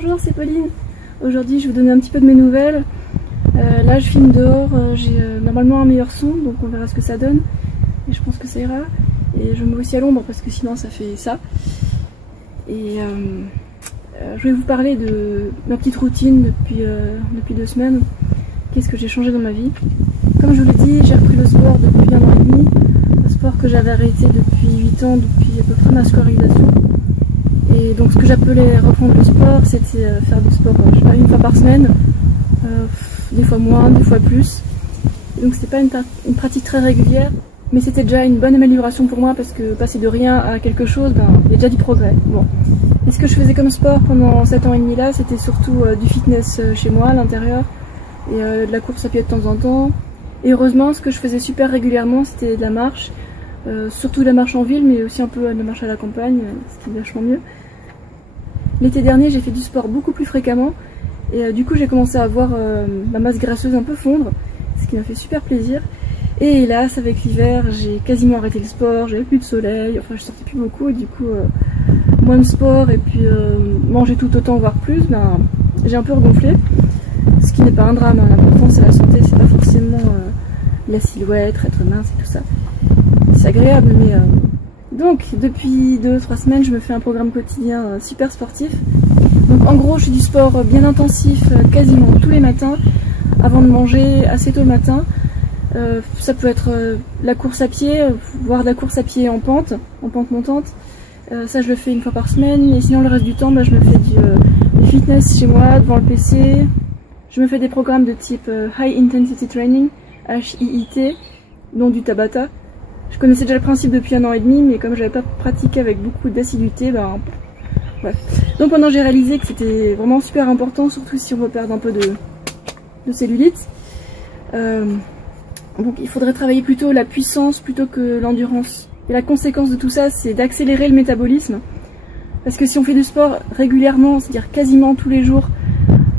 Bonjour, c'est Pauline. Aujourd'hui, je vais vous donner un petit peu de mes nouvelles. Là, je filme dehors. J'ai normalement un meilleur son, donc on verra ce que ça donne. Et je pense que ça ira. Et je me mets aussi à l'ombre parce que sinon, ça fait ça. Et je vais vous parler de ma petite routine depuis 2 semaines. Qu'est-ce que j'ai changé dans ma vie? Comme je vous l'ai dit, j'ai repris le sport depuis 1 an et demi. Un sport que j'avais arrêté depuis 8 ans, depuis à peu près ma scolarisation. Et donc ce que j'appelais reprendre le sport, c'était faire du sport, je sais pas, 1 fois par semaine, des fois moins, des fois plus. Et donc c'était pas une pratique très régulière, mais c'était déjà une bonne amélioration pour moi parce que passer de rien à quelque chose, il y a déjà du progrès. Bon. Et ce que je faisais comme sport pendant 7 ans et demi là, c'était surtout du fitness chez moi à l'intérieur et de la course à pied de temps en temps. Et heureusement, ce que je faisais super régulièrement, c'était de la marche, surtout de la marche en ville, mais aussi un peu de la marche à la campagne, ce qui est vachement mieux. L'été dernier, j'ai fait du sport beaucoup plus fréquemment et du coup j'ai commencé à voir ma masse grasseuse un peu fondre, ce qui m'a fait super plaisir. Et hélas, avec l'hiver, j'ai quasiment arrêté le sport, j'avais plus de soleil, enfin je sortais plus beaucoup et du coup moins de sport et puis manger tout autant voire plus, j'ai un peu regonflé. Ce qui n'est pas un drame, hein. L'important c'est la santé, c'est pas forcément la silhouette, être mince et tout ça. C'est agréable mais... Donc depuis 2-3 semaines, je me fais un programme quotidien super sportif. Donc en gros, je fais du sport bien intensif quasiment tous les matins, avant de manger assez tôt le matin. Ça peut être la course à pied, voire de la course à pied en pente montante. Ça je le fais 1 fois par semaine, et sinon le reste du temps, je me fais du fitness chez moi, devant le PC. Je me fais des programmes de type High Intensity Training, HIIT, dont du Tabata. Je connaissais déjà le principe depuis 1 an et demi, mais comme je n'avais pas pratiqué avec beaucoup d'assiduité, bref. Donc maintenant j'ai réalisé que c'était vraiment super important, surtout si on veut perdre un peu de cellulite. Donc il faudrait travailler plutôt la puissance plutôt que l'endurance. Et la conséquence de tout ça, c'est d'accélérer le métabolisme. Parce que si on fait du sport régulièrement, c'est-à-dire quasiment tous les jours,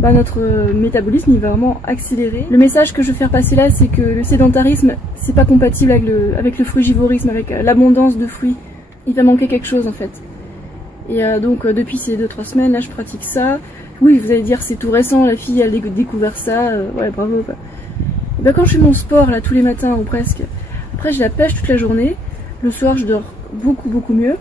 notre métabolisme il va vraiment accélérer. Le message que je veux faire passer là, c'est que le sédentarisme, c'est pas compatible avec le frugivorisme, avec l'abondance de fruits. Il va manquer quelque chose en fait. Et donc depuis ces 2-3 semaines, là je pratique ça. Oui, vous allez dire c'est tout récent, la fille elle a découvert ça, ouais bravo quoi. Et quand je fais mon sport là tous les matins ou presque, après j'ai la pêche toute la journée, le soir je dors beaucoup mieux.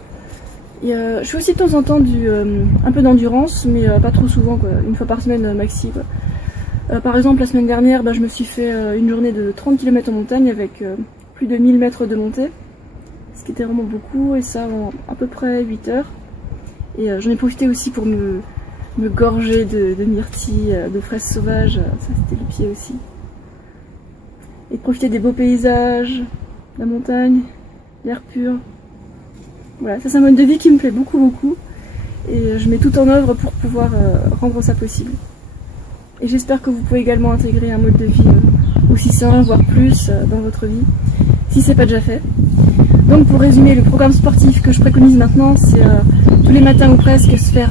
Et je fais aussi de temps en temps un peu d'endurance, mais pas trop souvent, quoi. 1 fois par semaine maxi, quoi. Par exemple, la semaine dernière, je me suis fait une journée de 30 km en montagne avec plus de 1000 mètres de montée, ce qui était vraiment beaucoup, et ça en à peu près 8 heures. Et j'en ai profité aussi pour me gorger de myrtilles, de fraises sauvages, ça c'était le pied aussi. Et de profiter des beaux paysages, la montagne, l'air pur. Voilà, ça c'est un mode de vie qui me plaît beaucoup et je mets tout en œuvre pour pouvoir rendre ça possible. Et j'espère que vous pouvez également intégrer un mode de vie aussi sain, voire plus, dans votre vie, si c'est pas déjà fait. Donc pour résumer, le programme sportif que je préconise maintenant, c'est tous les matins ou presque se faire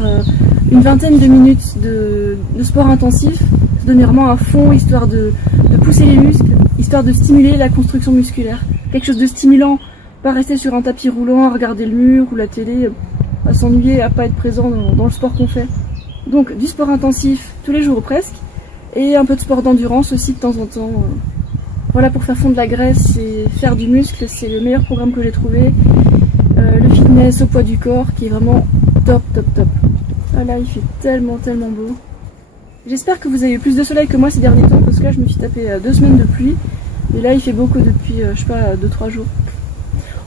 une vingtaine de minutes de sport intensif, se donner vraiment à fond, histoire de pousser les muscles, histoire de stimuler la construction musculaire. Quelque chose de stimulant. Pas rester sur un tapis roulant à regarder le mur ou la télé, à s'ennuyer, à pas être présent dans le sport qu'on fait. Donc du sport intensif tous les jours ou presque, et un peu de sport d'endurance aussi de temps en temps. Voilà, pour faire fondre la graisse et faire du muscle, c'est le meilleur programme que j'ai trouvé. Le fitness au poids du corps qui est vraiment top. Ah là il fait tellement beau. J'espère que vous avez eu plus de soleil que moi ces derniers temps, parce que là je me suis tapé 2 semaines de pluie, et là il fait beau que depuis je sais pas 2-3 jours.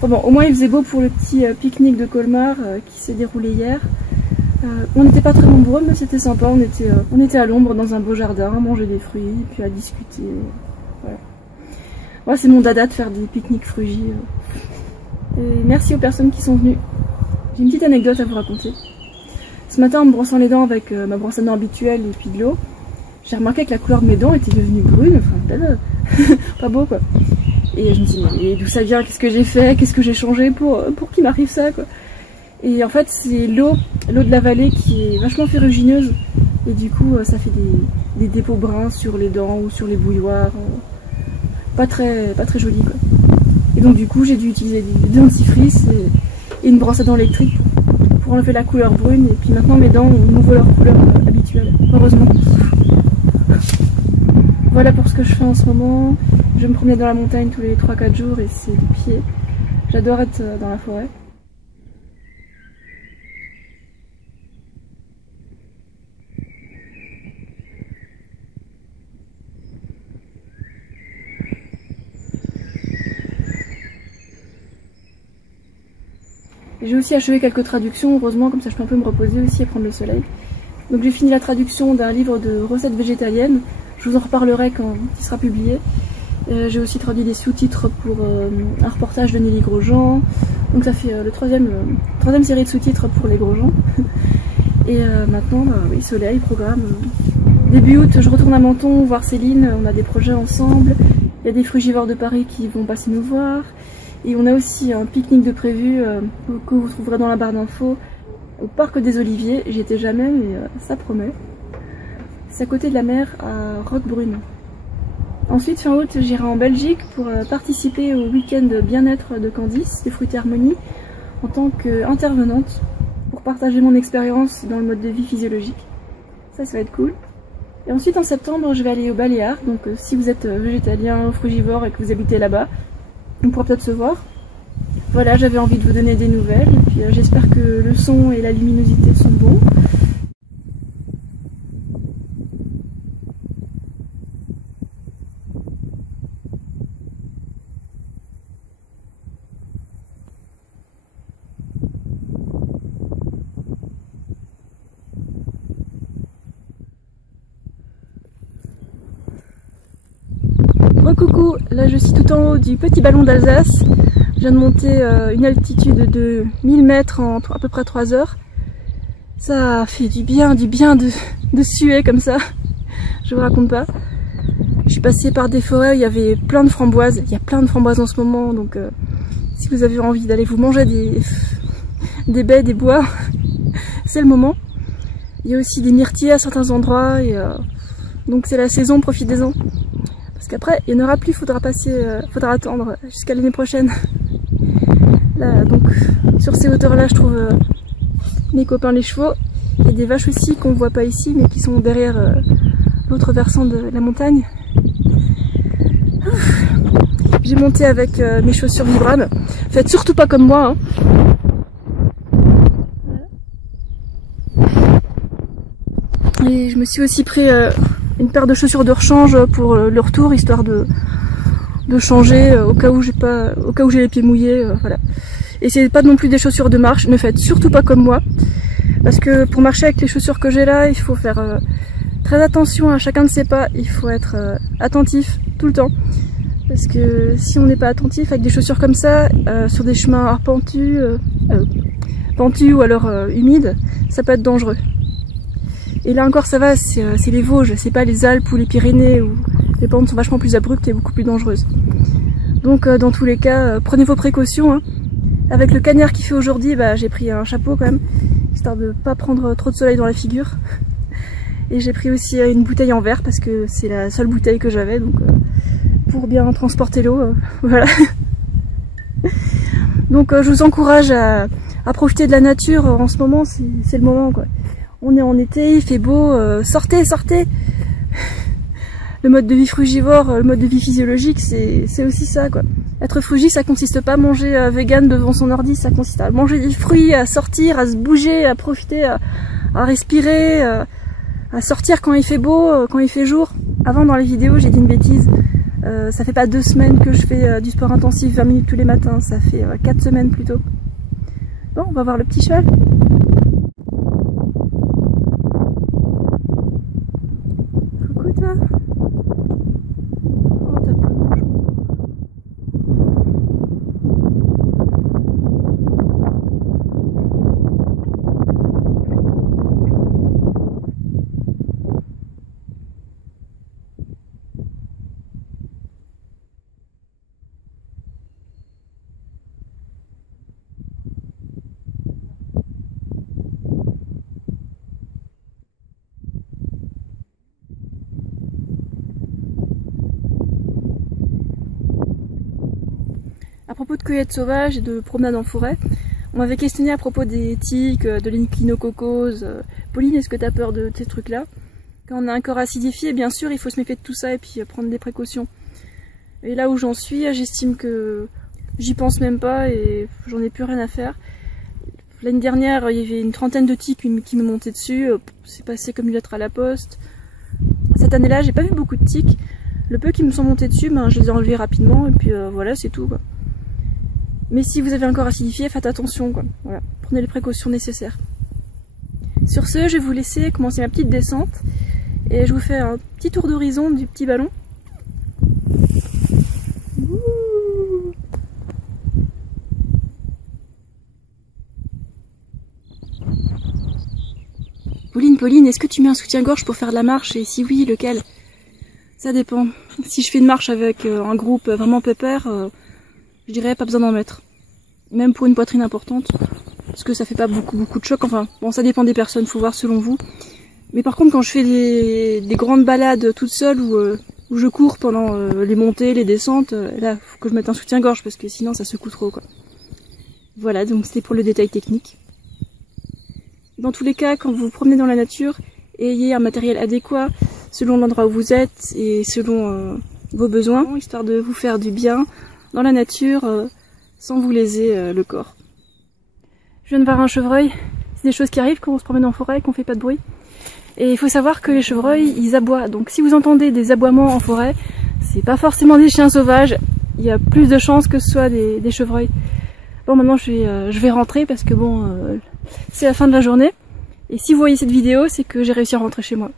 Bon, au moins il faisait beau pour le petit pique-nique de Colmar qui s'est déroulé hier. On n'était pas très nombreux, mais c'était sympa. On était à l'ombre dans un beau jardin, à manger des fruits, puis à discuter. Voilà. Ouais, c'est mon dada de faire des pique-niques frugies. Et merci aux personnes qui sont venues. J'ai une petite anecdote à vous raconter. Ce matin, en me brossant les dents avec ma brosse à dents habituelle et puis de l'eau, j'ai remarqué que la couleur de mes dents était devenue brune. Enfin, pas beau quoi. Et je me suis dit, mais d'où ça vient? Qu'est-ce que j'ai fait? Qu'est-ce que j'ai changé pour qu'il m'arrive ça, quoi? Et en fait, c'est l'eau de la vallée qui est vachement ferrugineuse. Et du coup, ça fait des dépôts bruns sur les dents ou sur les bouilloires. Pas très joli, quoi. Et donc, du coup, j'ai dû utiliser du dentifrice et une brosse à dents électrique pour pour enlever la couleur brune, et puis maintenant mes dents ont de nouveau leur couleur habituelle, heureusement. Voilà pour ce que je fais en ce moment. Je me promène dans la montagne tous les 3-4 jours et c'est du pied. J'adore être dans la forêt. J'ai aussi achevé quelques traductions, heureusement, comme ça je peux un peu me reposer aussi et prendre le soleil. Donc j'ai fini la traduction d'un livre de recettes végétaliennes, je vous en reparlerai quand il sera publié. J'ai aussi traduit des sous-titres pour un reportage de Nelly Grosjean, donc ça fait le troisième série de sous-titres pour les Grosjean. Et maintenant, oui, soleil, programme. Début août, je retourne à Menton voir Céline, on a des projets ensemble, il y a des frugivores de Paris qui vont passer nous voir. Et on a aussi un pique-nique de prévu que vous trouverez dans la barre d'infos au parc des Oliviers. J'y étais jamais, mais ça promet. C'est à côté de la mer à Roquebrune. Ensuite, fin août, j'irai en Belgique pour participer au week-end bien-être de Candice, des Fruits et Harmonie, en tant qu'intervenante pour partager mon expérience dans le mode de vie physiologique. Ça va être cool. Et ensuite, en septembre, je vais aller au Baléares. Donc, si vous êtes végétalien ou frugivore et que vous habitez là-bas, on pourra peut-être se voir. Voilà, j'avais envie de vous donner des nouvelles et puis j'espère que le son et la luminosité sont bons. Recoucou, là je suis tout en haut du petit ballon d'Alsace. Je viens de monter une altitude de 1000 mètres en à peu près 3 heures. Ça fait du bien de suer comme ça. Je vous raconte pas. Je suis passée par des forêts où il y avait plein de framboises. Il y a plein de framboises en ce moment, donc si vous avez envie d'aller vous manger des baies, des bois, c'est le moment. Il y a aussi des myrtilles à certains endroits, et donc c'est la saison, profitez-en. Parce qu'après, il n'y en aura plus, faudra attendre jusqu'à l'année prochaine. Là, donc, sur ces hauteurs-là, je trouve mes copains les chevaux. Il y a des vaches aussi qu'on ne voit pas ici, mais qui sont derrière l'autre versant de la montagne. J'ai monté avec mes chaussures Vibram. Faites surtout pas comme moi. Hein. Et je me suis aussi pris une paire de chaussures de rechange pour le retour, histoire de changer au cas où j'ai les pieds mouillés. Voilà. Et c'est pas non plus des chaussures de marche. Ne faites surtout pas comme moi, parce que pour marcher avec les chaussures que j'ai là, il faut faire très attention à chacun de ses pas. Il faut être attentif tout le temps. Parce que si on n'est pas attentif avec des chaussures comme ça, sur des chemins arpentus, pentus ou alors humides, ça peut être dangereux. Et là encore ça va, c'est les Vosges, c'est pas les Alpes ou les Pyrénées où les pentes sont vachement plus abruptes et beaucoup plus dangereuses. Donc dans tous les cas, prenez vos précautions. Hein. Avec le cagnard qu'il fait aujourd'hui, j'ai pris un chapeau quand même, histoire de pas prendre trop de soleil dans la figure. Et j'ai pris aussi une bouteille en verre parce que c'est la seule bouteille que j'avais, donc pour bien transporter l'eau, voilà. Donc je vous encourage à profiter de la nature en ce moment, c'est le moment quoi. On est en été, il fait beau, sortez, sortez. Le mode de vie frugivore, le mode de vie physiologique, c'est aussi ça quoi. Être frugi, ça consiste pas à manger vegan devant son ordi, ça consiste à manger des fruits, à sortir, à se bouger, à profiter, à respirer, à sortir quand il fait beau, quand il fait jour. Avant dans les vidéos, j'ai dit une bêtise. Ça fait pas 2 semaines que je fais du sport intensif 20 minutes tous les matins, ça fait 4 semaines plutôt. Bon, on va voir le petit cheval. Coucou toi. Oh, t'as pas de bouchon. À propos de cueillette sauvage et de promenade en forêt, On m'avait questionné à propos des tiques, de l'échinococose. Pauline, est-ce que tu as peur de ces trucs-là? Quand on a un corps acidifié, bien sûr, il faut se méfier de tout ça et puis prendre des précautions. Et là où j'en suis, j'estime que j'y pense même pas et j'en ai plus rien à faire. L'année dernière, il y avait une trentaine de tiques qui me montaient dessus. C'est passé comme une lettre à la poste. Cette année-là, j'ai pas vu beaucoup de tiques. Le peu qui me sont montés dessus, ben, je les ai enlevés rapidement et puis voilà, c'est tout, quoi. Mais si vous avez un corps acidifié, faites attention, quoi. Voilà, prenez les précautions nécessaires. Sur ce, je vais vous laisser commencer ma petite descente et je vous fais un petit tour d'horizon du petit ballon. Pauline, est-ce que tu mets un soutien-gorge pour faire de la marche? Et si oui, lequel? Ça dépend. Si je fais une marche avec un groupe vraiment pépère, je dirais pas besoin d'en mettre. Même pour une poitrine importante, parce que ça fait pas beaucoup de choc. Enfin, bon, ça dépend des personnes, faut voir selon vous. Mais par contre, quand je fais des grandes balades toute seule où je cours pendant les montées, les descentes, là, faut que je mette un soutien-gorge parce que sinon ça secoue trop, quoi. Voilà, donc c'était pour le détail technique. Dans tous les cas, quand vous vous promenez dans la nature, ayez un matériel adéquat selon l'endroit où vous êtes et selon vos besoins, histoire de vous faire du bien dans la nature sans vous léser le corps. Je viens de voir un chevreuil. C'est des choses qui arrivent quand on se promène en forêt et qu'on fait pas de bruit. Et il faut savoir que les chevreuils, ils aboient. Donc si vous entendez des aboiements en forêt, c'est pas forcément des chiens sauvages. Il y a plus de chances que ce soit des chevreuils. Bon, maintenant je vais rentrer parce que bon, c'est la fin de la journée. Et si vous voyez cette vidéo, c'est que j'ai réussi à rentrer chez moi.